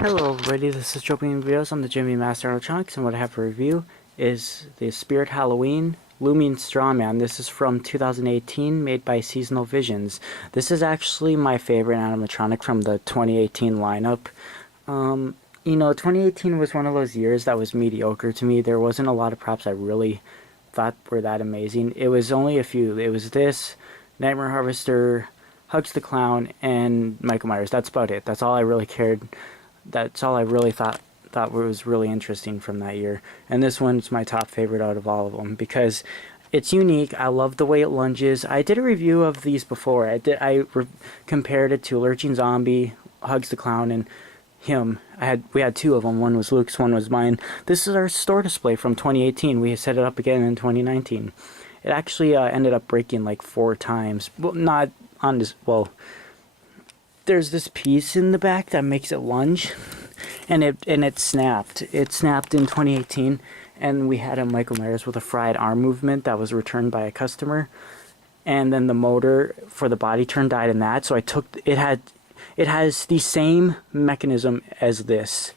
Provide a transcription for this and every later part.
Hello everybody, this is Strawman Videos on the Jimmy Master Electronics, and what I have to review is the Spirit Halloween Looming Strawman. This is from 2018, made by Seasonal Visions. This is actually my favorite animatronic from the 2018 lineup. 2018 was one of those years that was mediocre to me. There wasn't a lot of props I really thought were that amazing. It was only a few. It was this, Nightmare Harvester, Hugs the Clown, and Michael Myers. That's about it. That's all I really cared. That's all I really thought was really interesting from that year. And this one's my top favorite out of all of them because it's unique. I love the way it lunges. I did a review of these before. I compared it to Lurching Zombie, Hugs the Clown, and him. We had two of them. One was Luke's, one was mine. This is our store display from 2018. We set it up again in 2019. It actually ended up breaking like 4 times. Well, not on this. Well, there's this piece in the back that makes it lunge, and it snapped. It snapped in 2018, and we had a Michael Myers with a fried arm movement that was returned by a customer, and then the motor for the body turn died in that. So I took it has the same mechanism as this.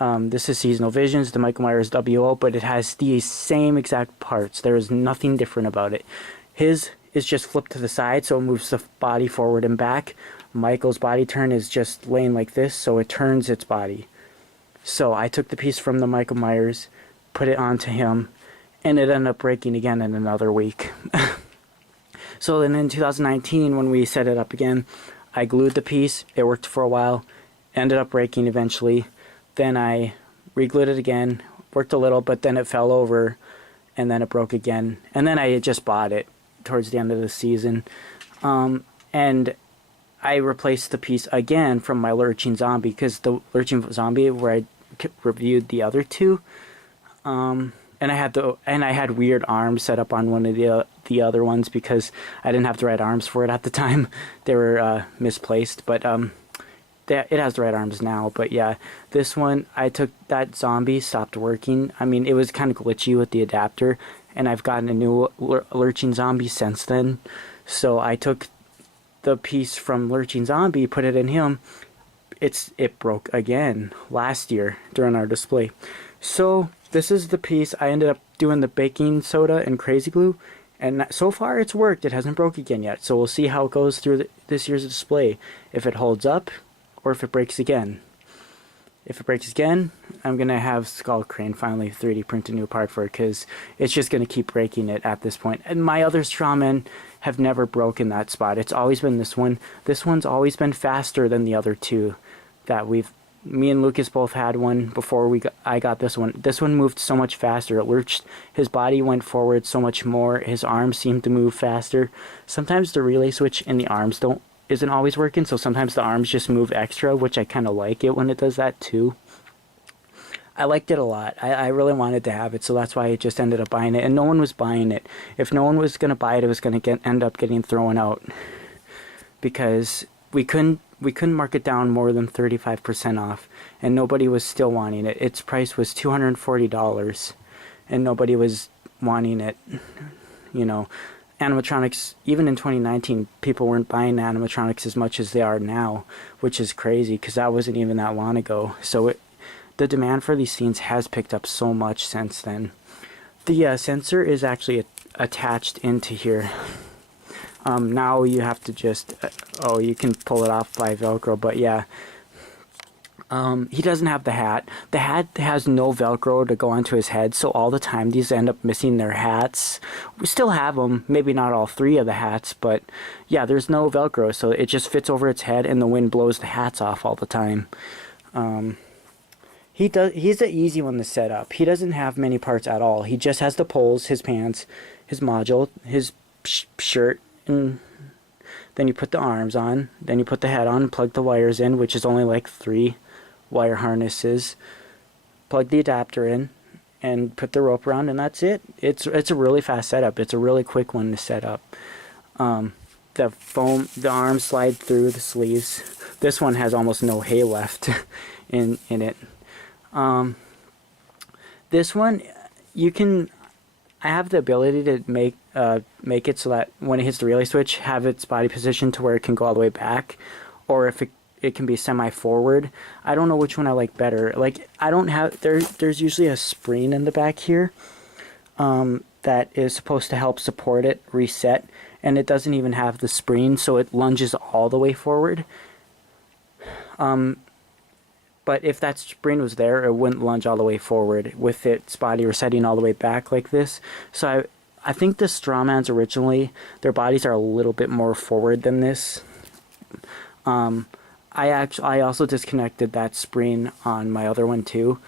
This is Seasonal Visions, the Michael Myers WO, but it has the same exact parts. There is nothing different about it. His is just flipped to the side, so it moves the body forward and back. Michael's body turn is just laying like this, so it turns its body. So I took the piece from the Michael Myers, put it onto him, and it ended up breaking again in another week. So then in 2019, when we set it up again, I glued the piece. It worked for a while, ended up breaking eventually. Then I re-glued it again, worked a little, but then it fell over, and then it broke again. And then I just bought it towards the end of the season. And I replaced the piece again from my Lurching Zombie, because the Lurching Zombie, where I reviewed the other two, and I had weird arms set up on one of the other ones because I didn't have the right arms for it at the time. They were misplaced, but it has the right arms now. But yeah, this one, I took that zombie, stopped working. I mean, it was kind of glitchy with the adapter, and I've gotten a new Lurching Zombie since then. So I took the piece from Lurching Zombie, put it in him. It broke again last year during our display. So this is the piece. I ended up doing the baking soda and crazy glue, and so far it's worked. It hasn't broke again yet. So we'll see how it goes through this year's display, if it holds up or if it breaks again. If it breaks again, I'm gonna have Skull Crane finally 3D print a new part for it, because it's just gonna keep breaking it at this point. And my other Strawmen have never broken that spot. It's always been this one. This one's always been faster than the other two that me and Lucas both had one before I got this one. This one moved so much faster. It lurched. His body went forward so much more. His arms seemed to move faster. Sometimes the relay switch in the arms isn't always working, so sometimes the arms just move extra, which I kind of like it when it does that too. I liked it a lot. I really wanted to have it, so that's why I just ended up buying it, and no one was buying it. If no one was going to buy it, it was going to end up getting thrown out, because we couldn't mark it down more than 35% off, and nobody was still wanting it. Its price was $240, and nobody was wanting it. You know, animatronics, even in 2019, people weren't buying animatronics as much as they are now, which is crazy, because that wasn't even that long ago. So the demand for these scenes has picked up so much since then. The sensor is actually attached into here. Now you have to just, you can pull it off by Velcro, but yeah. He doesn't have the hat. The hat has no Velcro to go onto his head, so all the time these end up missing their hats. We still have them, maybe not all 3 of the hats, but yeah, there's no Velcro, so it just fits over its head, and the wind blows the hats off all the time. He's an easy one to set up. He doesn't have many parts at all. He just has the poles, his pants, his module, his shirt, and then you put the arms on, then you put the head on, plug the wires in, which is only like 3 wire harnesses, plug the adapter in, and put the rope around, and that's it. It's a really fast setup. It's a really quick one to set up. The arms slide through the sleeves. This one has almost no hay left in it. This one, I have the ability to make it so that when it hits the relay switch, have its body positioned to where it can go all the way back, or if it can be semi-forward. I don't know which one I like better. Like, I don't have, there's usually a spring in the back here that is supposed to help support it reset, and it doesn't even have the spring, so it lunges all the way forward. But if that spring was there, it wouldn't lunge all the way forward with its body resetting all the way back like this. So I think the Strawmans originally, their bodies are a little bit more forward than this. I also disconnected that spring on my other one too.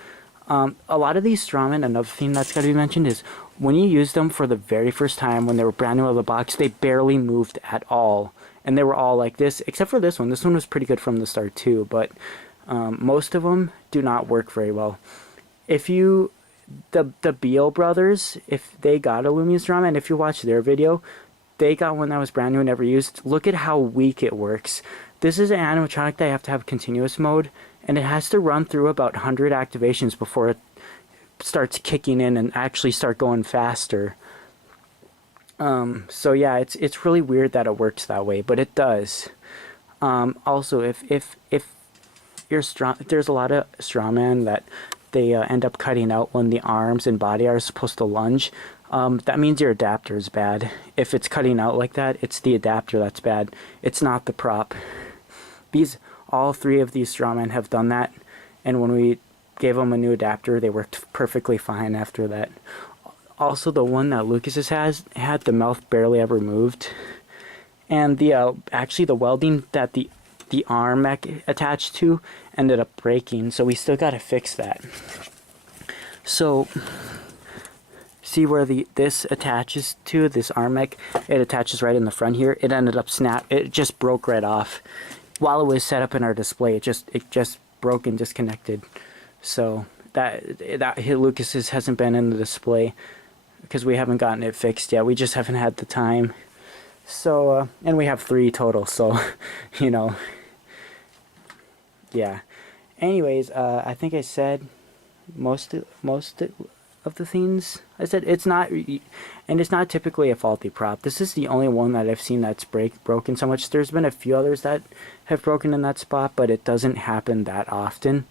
A lot of these Strawman, another thing that's got to be mentioned is when you use them for the very first time, when they were brand new out of the box, they barely moved at all. And they were all like this, except for this one. This one was pretty good from the start too, but most of them do not work very well. If you, the Beal brothers, if they got a Looming Strawman, if you watch their video, they got one that was brand new and never used. Look at how weak it works. This is an animatronic that you have to have continuous mode, and it has to run through about 100 activations before it starts kicking in and actually start going faster. So yeah, it's really weird that it works that way, but it does. Also, if you're strong, there's a lot of Strawman that they end up cutting out when the arms and body are supposed to lunge. That means your adapter is bad. If it's cutting out like that, it's the adapter that's bad. It's not the prop. All three of these Strawman have done that, and when we gave them a new adapter, they worked perfectly fine after that. Also, the one that Lucas's had the mouth barely ever moved, and the actually the welding that the arm attached to ended up breaking, so we still got to fix that. So see where this attaches to this arm mech? It attaches right in the front here. It ended up it just broke right off while it was set up in our display. It just broke and disconnected. So that Lucas's hasn't been in the display because we haven't gotten it fixed yet. We just haven't had the time. So and we have 3 total, so you know, yeah. Anyways, I think I said most of the things. I said it's not, and it's not typically a faulty prop. This is the only one that I've seen that's broken so much. There's been a few others that have broken in that spot, but it doesn't happen that often.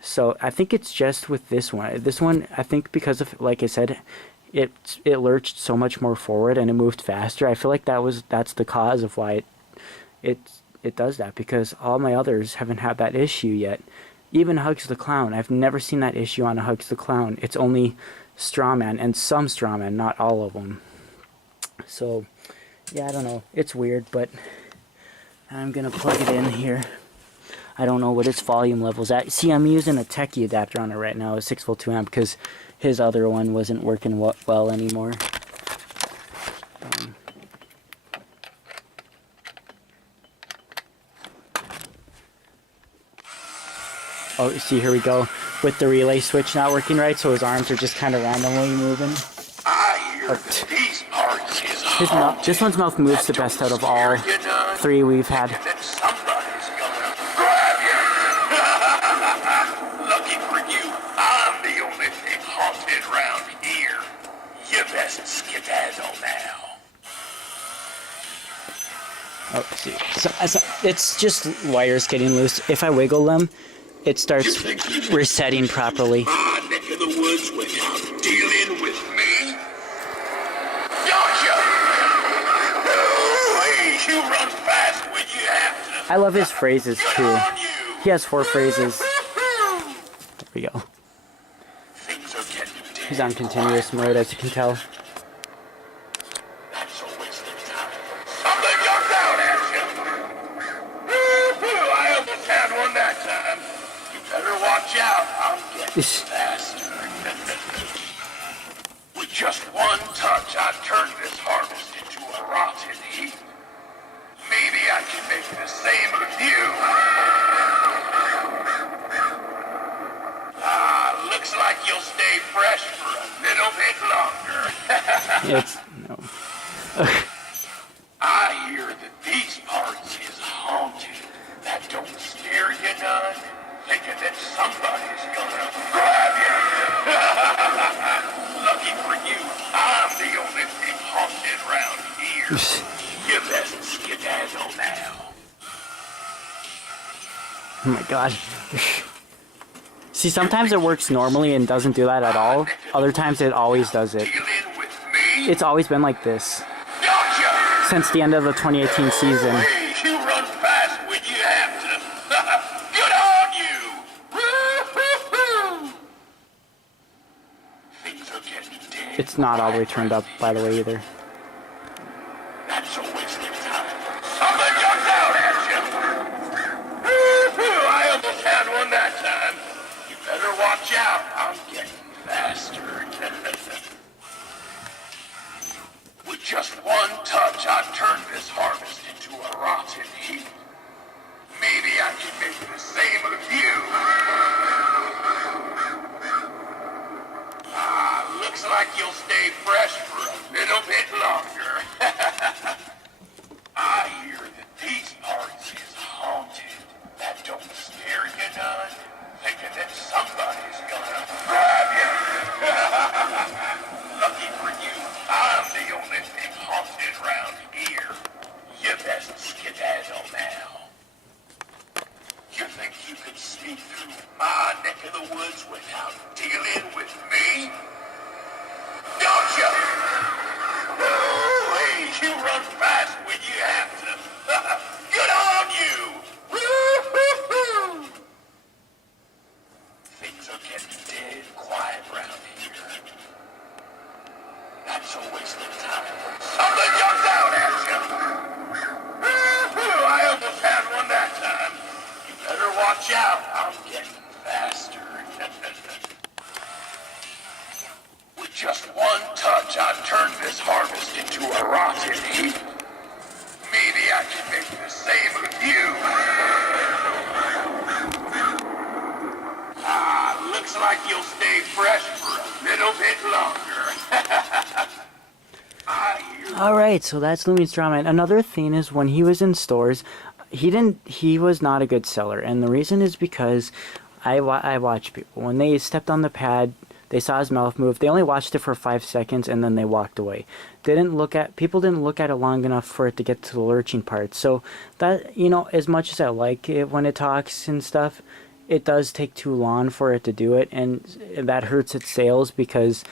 So I think it's just with this one. This one, I think because of, like I said, it lurched so much more forward and it moved faster. I feel like that's the cause of why it does that, because all my others haven't had that issue yet. Even Hugs the Clown, I've never seen that issue on a Hugs the Clown. It's only Strawman, and some Strawman, not all of them. So, yeah, I don't know. It's weird, but I'm going to plug it in here. I don't know what its volume level's at. See, I'm using a Techie adapter on it right now, a 6-volt 2 amp, because his other one wasn't working well anymore. Oh, see, here we go. With the relay switch not working right, so his arms are just kind of randomly moving. This one's mouth moves the best out of all 3 we've had. Lucky for you, I'm the only thing haunted around here. You best skedaddle now. Oh, see. So it's just wires getting loose. If I wiggle them, it starts resetting properly. My neck of the woods without dealing with me? Gotcha! Ooh, you run fast when you have to. I love his phrases too. He has 4 phrases. There we go. He's on continuous mode, as you can tell. That's a waste of time. Something jumped out at you. I almost had one that time. You better watch out. I'm getting faster. With just one touch, I turned this harvest into a rotten heap. Maybe I can make the same of you. Looks like you'll stay fresh for a little bit longer. No. I hear that these parts is haunted. That don't scare you none? Thinking that somebody's gonna grab you. Lucky for you, I'm the only thing haunted around here. You best skedaddle now. god. See, sometimes it works normally and doesn't do that at all. Other times it always does it. Dealing with me? It's always been like this Gotcha! since the end of the 2018 season. Hey, you run fast when you have to. Good on you! Woo-hoo-hoo! Things are getting dead. It's not all the way turned up, by the way, either. That's a waste of time. Something jumped out at you! Woo-hoo! I almost had one that time. You better watch out. I'm getting faster. With just one touch, I've turned this harvest into a rotten heap. Maybe I can make the same of you. Looks like you'll stay fresh for a little bit longer. I hear that these parts is haunted. That don't scare you none. Thinking that somebody's gonna grab you. Lucky for you, I'm the only thing haunted around here. You best skedaddle now. You think you could sneak through my neck of the woods without dealing with me? Don't you? Hey, you run fast when you have to. Good on you! Woo-hoo-hoo! Things are getting dead quiet around here. That's a waste of time. Something jumped out at you! Woo-hoo! I almost had one that time. You better watch out. I'm getting faster. With just one touch, I've turned this harvest into a rotten heap. Maybe I can make the same of you. Looks like you'll stay fresh for a little bit longer. Alright, so that's Looming Strawman. Another thing is when he was in stores, he was not a good seller. And the reason is because I watch people. When they stepped on the pad, they saw his mouth move. They only watched it for 5 seconds and then they walked away. People didn't look at it long enough for it to get to the lurching part. So that, as much as I like it when it talks and stuff, it does take too long for it to do it, and that hurts its sales because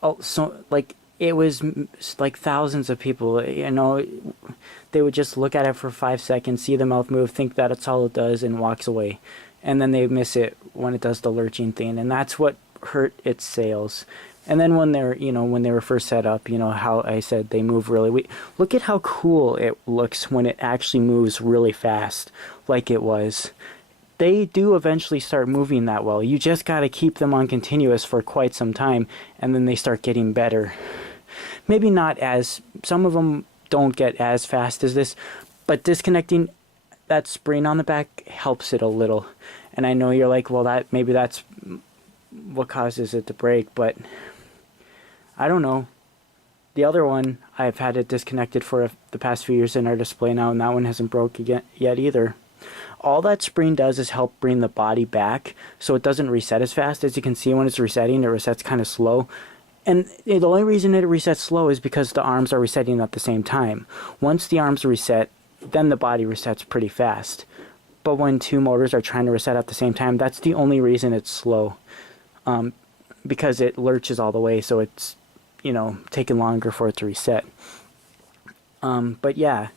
it was like thousands of people, they would just look at it for 5 seconds, see the mouth move, think that it's all it does, and walks away. And then they miss it when it does the lurching thing, and that's what hurt its sales. And then when they were first set up, how I said they move look at how cool it looks when it actually moves really fast, like it was. They do eventually start moving that well. You just got to keep them on continuous for quite some time, and then they start getting better. Maybe not some of them don't get as fast as this, but disconnecting that spring on the back helps it a little. And I know you're like, well, maybe that's what causes it to break, but I don't know. The other one, I've had it disconnected for the past few years in our display now, and that one hasn't broke yet either. All that spring does is help bring the body back, so it doesn't reset as fast. As you can see, when it's resetting, it resets kind of slow. And the only reason it resets slow is because the arms are resetting at the same time. Once the arms reset, then the body resets pretty fast. But when two motors are trying to reset at the same time, that's the only reason it's slow. Because it lurches all the way, so it's, taking longer for it to reset. But yeah.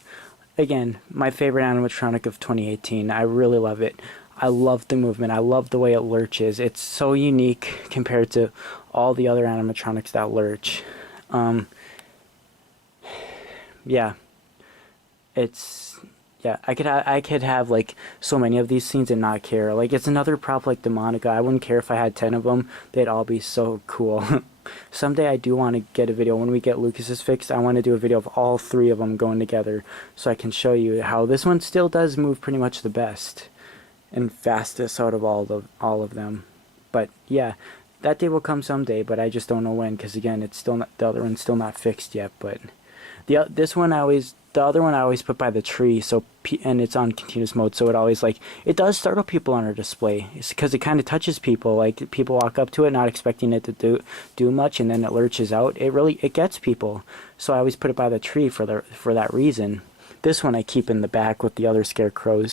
Again, my favorite animatronic of 2018. I really love it. I love the movement. I love the way it lurches. It's so unique compared to all the other animatronics that lurch. Yeah. I could have like so many of these scenes and not care. Like, it's another prop like Demonica. I wouldn't care if I had 10 of them. They'd all be so cool. Someday I do want to get a video. When we get Lucas's fixed, I want to do a video of all 3 of them going together, so I can show you how this one still does move pretty much the best and fastest out of all of them. But yeah, that day will come someday, but I just don't know when, because again, it's still not, the other one's still not fixed yet. But the other one I always put by the tree, and it's on continuous mode, so it does startle people on our display. It's because it kind of touches people. Like, people walk up to it not expecting it to do much, and then it lurches out. It gets people. So I always put it by the tree for that reason. This one I keep in the back with the other scarecrows.